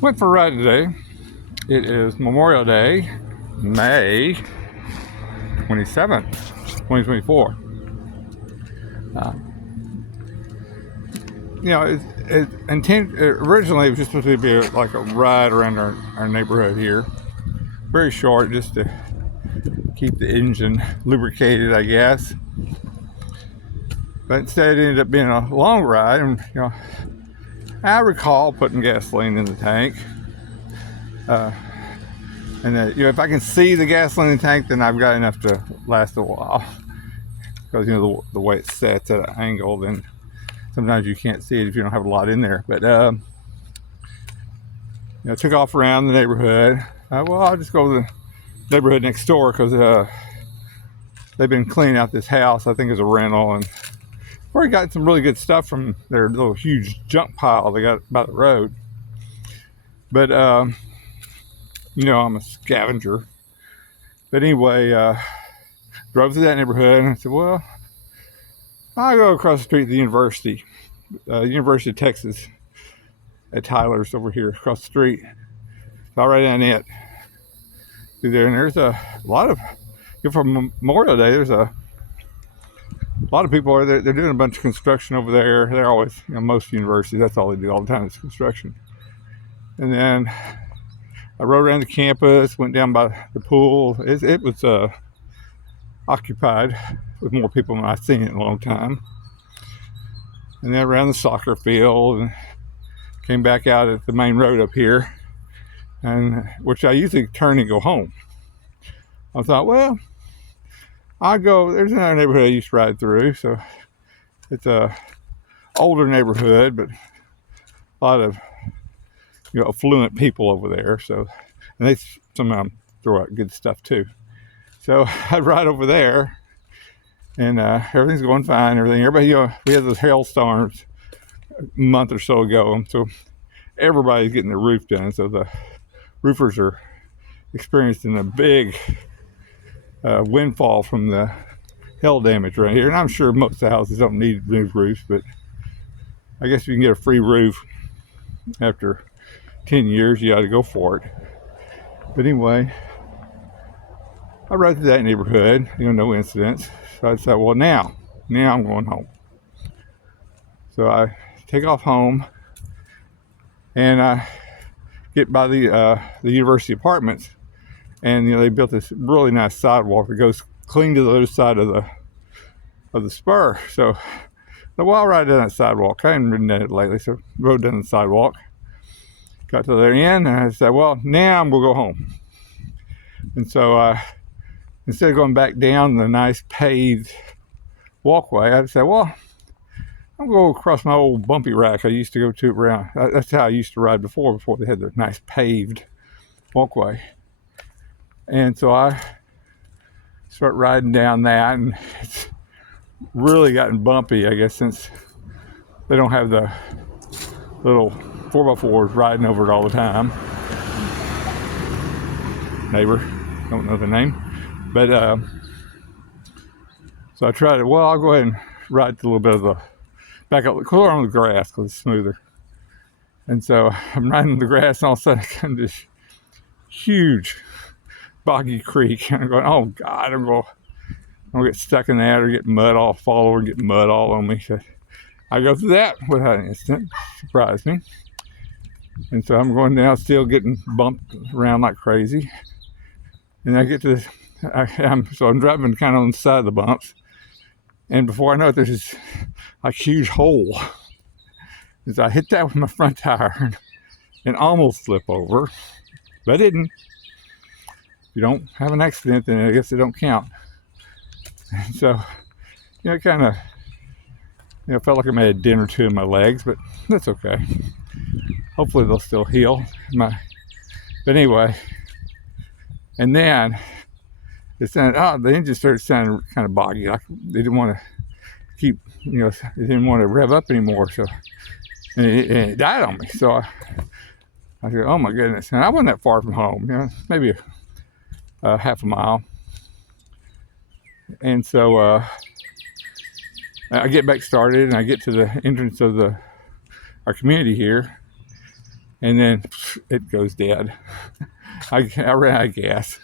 Went for a ride today. It is Memorial Day, May 27th, 2024. Originally it was just supposed to be like a ride around our neighborhood here. Very short, just to keep the engine lubricated, I guess. But instead it ended up being a long ride, and I recall putting gasoline in the tank. If I can see the gasoline in the tank, then I've got enough to last a while. Because the way it sets at an angle, then sometimes you can't see it if you don't have a lot in there. But I took off around the neighborhood. I'll just go to the neighborhood next door because they've been cleaning out this house. I think it's a rental, and I've already got some really good stuff from their little huge junk pile they got by the road. But I'm a scavenger. But anyway, drove through that neighborhood, and I said, well, I'll go across the street to the university, University of Texas at Tyler's over here across the street. So I'll ride down it through there, and there's a lot of, for Memorial Day, there's a lot of people are there. They're doing a bunch of construction over there. They're always, most universities, that's all they do all the time is construction. And then I rode around the campus, went down by the pool. It was occupied with more people than I've seen in a long time. And then around the soccer field, and came back out at the main road up here, and which I usually turn and go home. I thought, well, there's another neighborhood I used to ride through, so it's a older neighborhood, but a lot of affluent people over there. So, and they sometimes throw out good stuff too. So I ride over there, and everything's going fine. Everybody, we had those hailstorms a month or so ago, so everybody's getting their roof done. So the roofers are experiencing a big windfall from the hail damage right here. And I'm sure most of the houses don't need new roofs, but I guess if you can get a free roof after 10 years, you ought to go for it. But anyway, I rode through that neighborhood, no incidents. So I decided, well, now I'm going home. So I take off home, and I get by the university apartments, and they built this really nice sidewalk that goes clean to the other side of the spur. So I'll ride down that sidewalk. I haven't ridden down it lately, so rode down the sidewalk. Got to the other end, and I said, well, now I'm going to go home. And so instead of going back down the nice paved walkway, I said, well, I'm going to go across my old bumpy rack I used to go to around. That's how I used to ride before they had the nice paved walkway. And so I start riding down that, and it's really gotten bumpy, I guess, since they don't have the little 4x4s riding over it all the time. Neighbor, don't know the name. But so I tried it. Well, I'll go ahead and ride a little bit of the back up, clear on the grass because it's smoother. And so I'm riding the grass, and all of a sudden I come to this huge boggy creek, and I'm going, oh God, I'm going to get stuck in that or get mud all fall over and get mud all on me. So I go through that without an incident. Surprised me. And so I'm going down, still getting bumped around like crazy. And I get to this, I'm driving kind of on the side of the bumps. And before I know it, there's this like huge hole. And so I hit that with my front tire and almost flip over, but I didn't. If you don't have an accident, then I guess it don't count. And so, it kind of, felt like I made a dent or two in my legs, but that's okay. Hopefully they'll still heal. But anyway, and then it sounded, the engine started sounding kind of boggy, like they didn't want to keep, they didn't want to rev up anymore. So, and it died on me. So I said, oh my goodness. And I wasn't that far from home, maybe half a mile. And so I get back started, and I get to the entrance of our community here, and then it goes dead. I ran out of gas.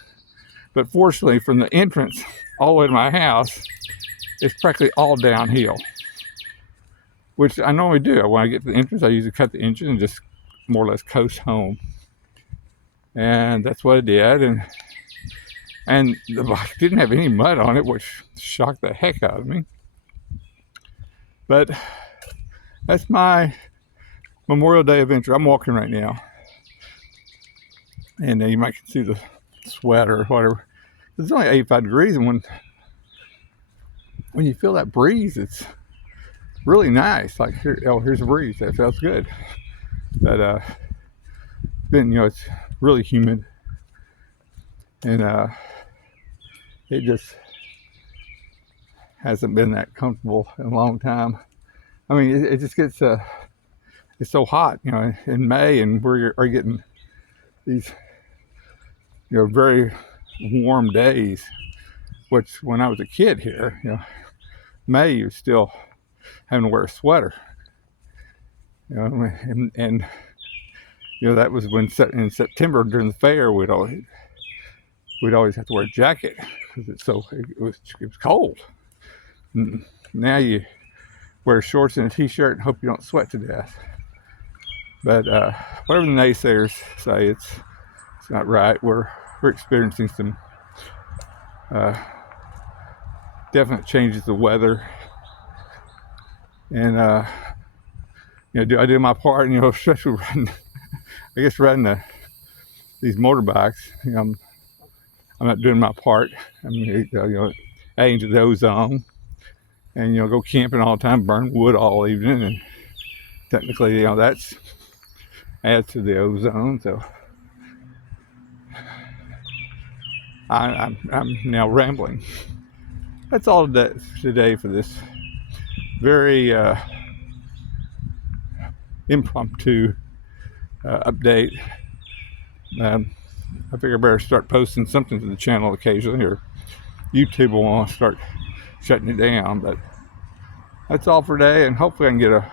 But fortunately, from the entrance all the way to my house, it's practically all downhill, which I normally do. When I get to the entrance, I usually cut the engine and just more or less coast home. And that's what I did. And the bike didn't have any mud on it, which shocked the heck out of me. But that's my Memorial Day adventure. I'm walking right now. And you might see the sweat or whatever. It's only 85 degrees, and when you feel that breeze, it's really nice. Like here's a breeze. That feels good. But then it's really humid, and it just hasn't been that comfortable in a long time. I mean, it just gets it's so hot, in May, and we are getting these very warm days. Which when I was a kid here, May you still having to wear a sweater. And that was when in September during the fair we'd always have to wear a jacket because it was cold. And now you wear shorts and a t-shirt and hope you don't sweat to death. But whatever the naysayers say, it's not right. We're experiencing some definite changes of weather, and I do my part, especially riding these motorbikes. I'm not doing my part. I mean, adding to the ozone, and go camping all the time, burn wood all evening, and technically, that's adds to the ozone. So I'm now rambling. That's all today for this very impromptu update. I figure I better start posting something to the channel occasionally, or YouTube will want to start shutting it down. But that's all for today, and hopefully I can get a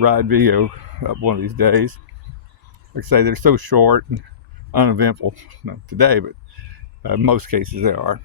ride video up one of these days. Like I say, they're so short and uneventful today, but in most cases they are.